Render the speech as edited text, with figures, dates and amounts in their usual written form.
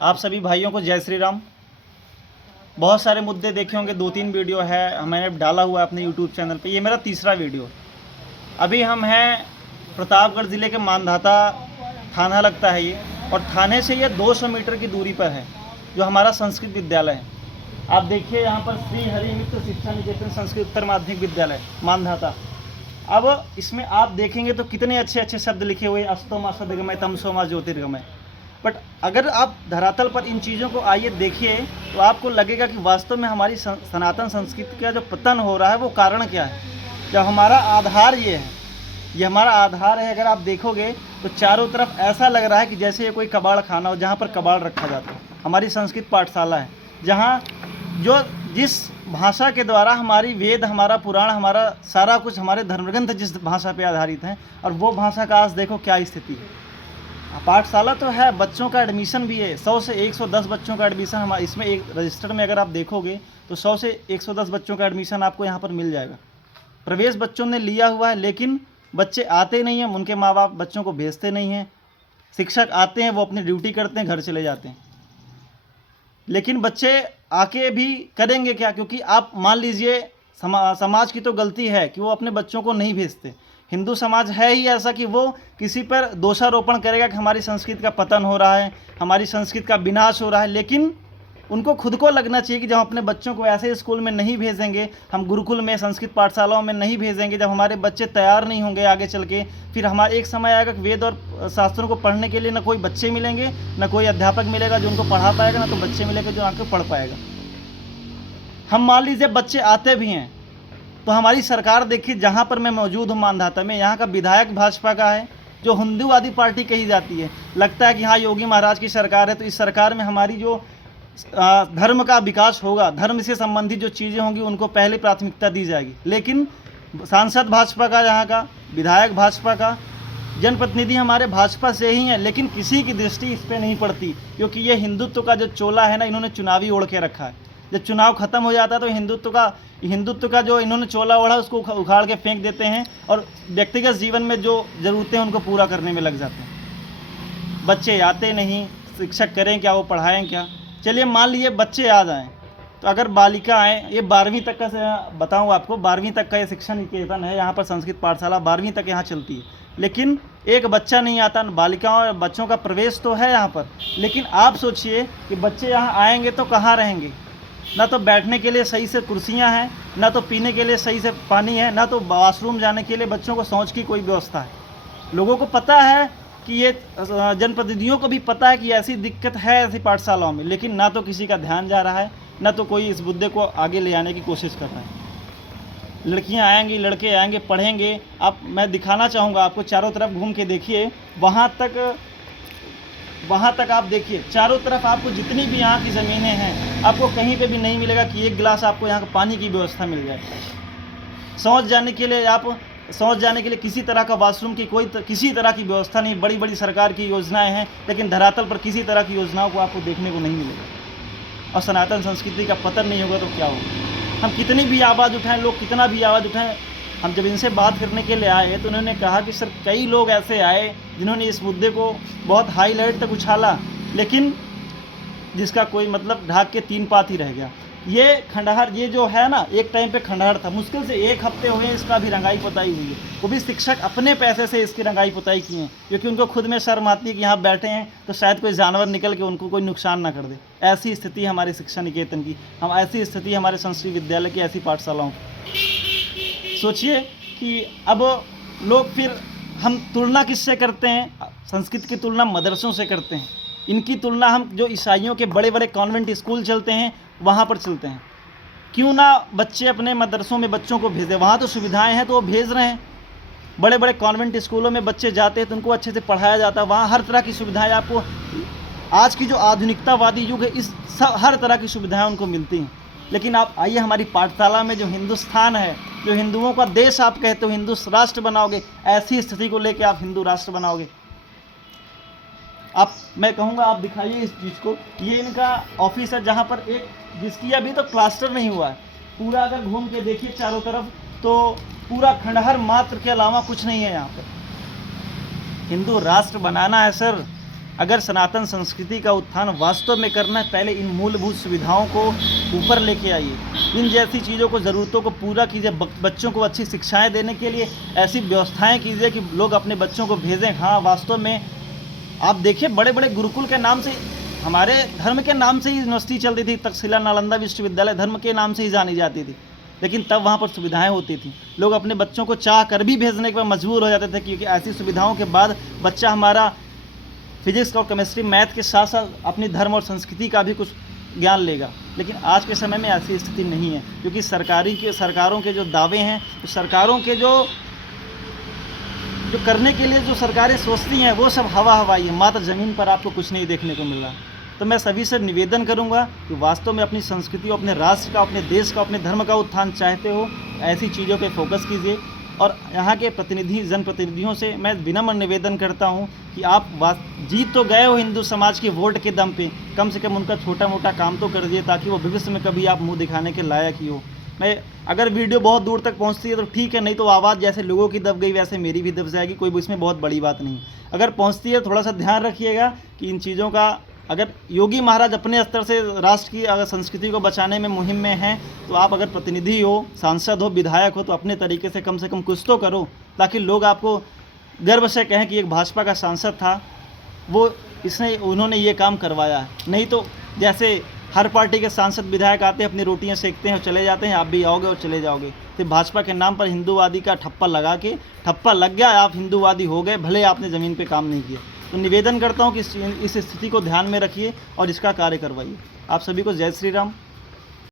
आप सभी भाइयों को जय श्री राम। बहुत सारे मुद्दे देखे होंगे, 2-3 वीडियो है मैंने डाला हुआ है अपने यूट्यूब चैनल पे। ये मेरा तीसरा वीडियो। अभी हम हैं प्रतापगढ़ ज़िले के मानधाता थाना लगता है ये, और थाने से ये 200 मीटर की दूरी पर है जो हमारा संस्कृत विद्यालय है। आप देखिए यहाँ पर श्री हरि मित्र शिक्षा निकेतन संस्कृत उत्तर माध्यमिक विद्यालय मानधाता। अब इसमें आप देखेंगे तो कितने अच्छे अच्छे शब्द लिखे हुए, अस्तो मा सदगमय तमसो मा ज्योतिर्गमय। बट अगर आप धरातल पर इन चीज़ों को आइए देखिए तो आपको लगेगा कि वास्तव में हमारी सनातन संस्कृति का जो पतन हो रहा है वो कारण क्या है। जब हमारा आधार ये है, ये हमारा आधार है। अगर आप देखोगे तो चारों तरफ ऐसा लग रहा है कि जैसे ये कोई कबाड़ खाना हो जहाँ पर कबाड़ रखा जाता है। हमारी संस्कृत पाठशाला है जहाँ जिस भाषा के द्वारा हमारी वेद, हमारा पुराण, हमारा सारा कुछ, हमारे धर्मग्रंथ जिस भाषा पे आधारित हैं, और वो भाषा का आज देखो क्या स्थिति है। पाठशाला तो है, बच्चों का एडमिशन भी है, 100 से 110 बच्चों का एडमिशन हमारे इसमें एक रजिस्टर में अगर आप देखोगे तो 100 से 110 बच्चों का एडमिशन आपको यहाँ पर मिल जाएगा। प्रवेश बच्चों ने लिया हुआ है, लेकिन बच्चे आते नहीं हैं, उनके माँ बाप बच्चों को भेजते नहीं हैं। शिक्षक आते हैं, वो अपनी ड्यूटी करते हैं, घर चले जाते हैं। लेकिन बच्चे आके भी करेंगे क्या? क्योंकि आप मान लीजिए समाज की तो गलती है कि वो अपने बच्चों को नहीं भेजते। हिंदू समाज है ही ऐसा कि वो किसी पर दोषारोपण करेगा कि हमारी संस्कृति का पतन हो रहा है, हमारी संस्कृति का विनाश हो रहा है। लेकिन उनको खुद को लगना चाहिए कि जब हम अपने बच्चों को ऐसे स्कूल में नहीं भेजेंगे, हम गुरुकुल में, संस्कृत पाठशालाओं में नहीं भेजेंगे, जब हमारे बच्चे तैयार नहीं होंगे आगे चल के, फिर हमारा एक समय आएगा कि वेद और शास्त्रों को पढ़ने के लिए ना कोई बच्चे मिलेंगे, ना कोई अध्यापक मिलेगा जो उनको पढ़ा पाएगा, ना तो बच्चे मिलेंगे जो आके पढ़ पाएगा। हम मान लीजिए बच्चे आते भी हैं तो हमारी सरकार देखिए, जहाँ पर मैं मौजूद हूँ मानधाता में, यहाँ का विधायक भाजपा का है जो हिंदूवादी पार्टी कही जाती है। लगता है कि हाँ योगी महाराज की सरकार है, तो इस सरकार में हमारी जो धर्म का विकास होगा, धर्म से संबंधित जो चीज़ें होंगी उनको पहले प्राथमिकता दी जाएगी। लेकिन सांसद भाजपा का, यहाँ का विधायक भाजपा का, जनप्रतिनिधि हमारे भाजपा से ही हैं, लेकिन किसी की दृष्टि इस पर नहीं पड़ती, क्योंकि ये हिंदुत्व का जो चोला है ना, इन्होंने चुनावी ओढ़ के रखा है। जब चुनाव खत्म हो जाता है तो हिंदुत्व का जो इन्होंने चोला ओढ़ा उसको उखाड़ के फेंक देते हैं, और व्यक्तिगत जीवन में जो ज़रूरतें हैं उनको पूरा करने में लग जाते हैं। बच्चे आते नहीं, शिक्षक करें क्या, वो पढ़ाएं क्या? चलिए मान लीजिए बच्चे आ जाएं, तो अगर बालिका आएँ, ये 12वीं तक का बताऊँ आपको, 12वीं तक का ये शिक्षा निकेतन है, यहाँ पर संस्कृत पाठशाला 12वीं तक यहाँ चलती है। लेकिन एक बच्चा नहीं आता। बालिकाओं और बच्चों का प्रवेश तो है यहाँ पर, लेकिन आप सोचिए कि बच्चे यहाँ आएंगे तो कहाँ रहेंगे? ना तो बैठने के लिए सही से कुर्सियाँ हैं, ना तो पीने के लिए सही से पानी है, ना तो वॉशरूम जाने के लिए बच्चों को शौच की कोई व्यवस्था है। लोगों को पता है कि ये, जनप्रतिनिधियों को भी पता है कि ऐसी दिक्कत है ऐसी पाठशालाओं में, लेकिन ना तो किसी का ध्यान जा रहा है, ना तो कोई इस मुद्दे को आगे ले आने की कोशिश कर रहा है। लड़कियां आएंगी, लड़के आएंगे, पढ़ेंगे। मैं दिखाना चाहूँगा आपको, चारों तरफ घूम के देखिए, वहाँ तक आप देखिए, चारों तरफ आपको जितनी भी यहाँ की ज़मीनें हैं, आपको कहीं पे भी नहीं मिलेगा कि एक गिलास आपको यहाँ पानी की व्यवस्था मिल जाए। शौच जाने के लिए किसी तरह का वॉशरूम की किसी तरह की व्यवस्था नहीं। बड़ी बड़ी सरकार की योजनाएं हैं, लेकिन धरातल पर किसी तरह की योजनाओं को आपको देखने को नहीं मिलेगा। और सनातन संस्कृति का पतन नहीं होगा तो क्या होगा? हम कितनी भी आवाज़ उठाएं, लोग कितना भी आवाज़ उठाएं, हम जब इनसे बात करने के लिए आए तो उन्होंने कहा कि सर कई लोग ऐसे आए जिन्होंने इस मुद्दे को बहुत हाईलाइट तक उछाला, लेकिन जिसका कोई मतलब ढाक के 3 पात ही रह गया। ये खंडहर, ये जो है ना, एक टाइम पे खंडहर था, मुश्किल से 1 हफ्ते हुए इसका भी रंगाई पुताई हुई है। वो भी शिक्षक अपने पैसे से इसकी रंगाई पुताई किए हैं, क्योंकि उनको खुद में शर्म आती है कि यहाँ बैठे हैं तो शायद कोई जानवर निकल के उनको कोई नुकसान ना कर दे। ऐसी स्थिति हमारी शिक्षा निकेतन की, ऐसी स्थिति हमारे संस्कृत विद्यालय की, ऐसी पाठशालाओं की। सोचिए कि अब लोग, फिर हम तुलना किससे करते हैं? संस्कृत की तुलना मदरसों से करते हैं। इनकी तुलना हम जो ईसाइयों के बड़े बड़े कॉन्वेंट स्कूल चलते हैं वहाँ पर चलते हैं। क्यों ना बच्चे अपने मदरसों में बच्चों को भेजें, वहाँ तो सुविधाएं हैं तो वो भेज रहे हैं। बड़े बड़े कॉन्वेंट स्कूलों में बच्चे जाते हैं तो उनको अच्छे से पढ़ाया जाता है, वहाँ हर तरह की सुविधाएं आपको, आज की जो आधुनिकतावादी युग है, हर तरह की सुविधाएँ उनको मिलती हैं। लेकिन आप आइए हमारी पाठशाला में, जो हिंदुस्तान है, जो हिंदुओं का देश आप कहते हो, हिंदू राष्ट्र बनाओगे, ऐसी स्थिति को लेकर आप हिंदू राष्ट्र बनाओगे? मैं कहूँगा आप दिखाइए इस चीज़ को। ये इनका ऑफिस है, जहाँ पर जिसकी अभी तो प्लास्टर नहीं हुआ है। पूरा अगर घूम के देखिए चारों तरफ तो पूरा खंडहर मात्र के अलावा कुछ नहीं है यहाँ पर। हिंदू राष्ट्र बनाना है सर, अगर सनातन संस्कृति का उत्थान वास्तव में करना है, पहले इन मूलभूत सुविधाओं को ऊपर लेके आइए। इन जैसी चीज़ों को, ज़रूरतों को पूरा कीजिए। बच्चों को अच्छी शिक्षाएं देने के लिए ऐसी व्यवस्थाएं कीजिए कि लोग अपने बच्चों को भेजें। हाँ, वास्तव में आप देखिए, बड़े बड़े गुरुकुल के नाम से, हमारे धर्म के नाम से ही यूनिवर्सिटी चलती थी। तक्षशिला नालंदा विश्वविद्यालय धर्म के नाम से ही जानी जाती थी, लेकिन तब वहाँ पर सुविधाएं होती थी। लोग अपने बच्चों को चाह कर भी भेजने के बाद मजबूर हो जाते थे, क्योंकि ऐसी सुविधाओं के बाद बच्चा हमारा फिजिक्स और केमिस्ट्री, मैथ के साथ साथ अपनी धर्म और संस्कृति का भी कुछ ज्ञान लेगा। लेकिन आज के समय में ऐसी स्थिति नहीं है, क्योंकि सरकारों के जो दावे हैं, तो सरकारों के जो करने के लिए जो सरकारें सोचती हैं, वो सब हवाई है। मात्र ज़मीन पर आपको कुछ नहीं देखने को मिल रहा। तो मैं सभी से निवेदन करूंगा कि वास्तव में अपनी संस्कृति, अपने राष्ट्र का, अपने देश का, अपने धर्म का उत्थान चाहते हो, ऐसी चीज़ों पे फोकस कीजिए। और यहाँ के जनप्रतिनिधियों से मैं विनम्र निवेदन करता हूँ कि आप जीत तो गए हो हिंदू समाज के वोट के दम पे, कम से कम उनका छोटा मोटा काम तो कर दिए, ताकि वो भविष्य में कभी आप मुँह दिखाने के लायक ही हो। मैं अगर वीडियो बहुत दूर तक पहुंचती है तो ठीक है, नहीं तो आवाज़ जैसे लोगों की दब गई वैसे मेरी भी दब जाएगी। कोई इसमें बहुत बड़ी बात नहीं। अगर पहुंचती है, थोड़ा सा ध्यान रखिएगा कि इन चीज़ों का, अगर योगी महाराज अपने स्तर से राष्ट्र की अगर संस्कृति को बचाने में मुहिम में हैं, तो आप अगर प्रतिनिधि हो, सांसद हो, विधायक हो, तो अपने तरीके से कम कुछ तो करो, ताकि लोग आपको गर्व से कहें कि एक भाजपा का सांसद था, उन्होंने ये काम करवाया। नहीं तो जैसे हर पार्टी के सांसद विधायक आते हैं, अपनी रोटियां सेकते हैं और चले जाते हैं, आप भी आओगे और चले जाओगे। फिर भाजपा के नाम पर हिंदूवादी का ठप्पा लगा के, ठप्पा लग गया, आप हिंदूवादी हो गए, भले आपने ज़मीन पे काम नहीं किया। तो निवेदन करता हूं कि इस स्थिति को ध्यान में रखिए और इसका कार्य करवाइए। आप सभी को जय श्री राम।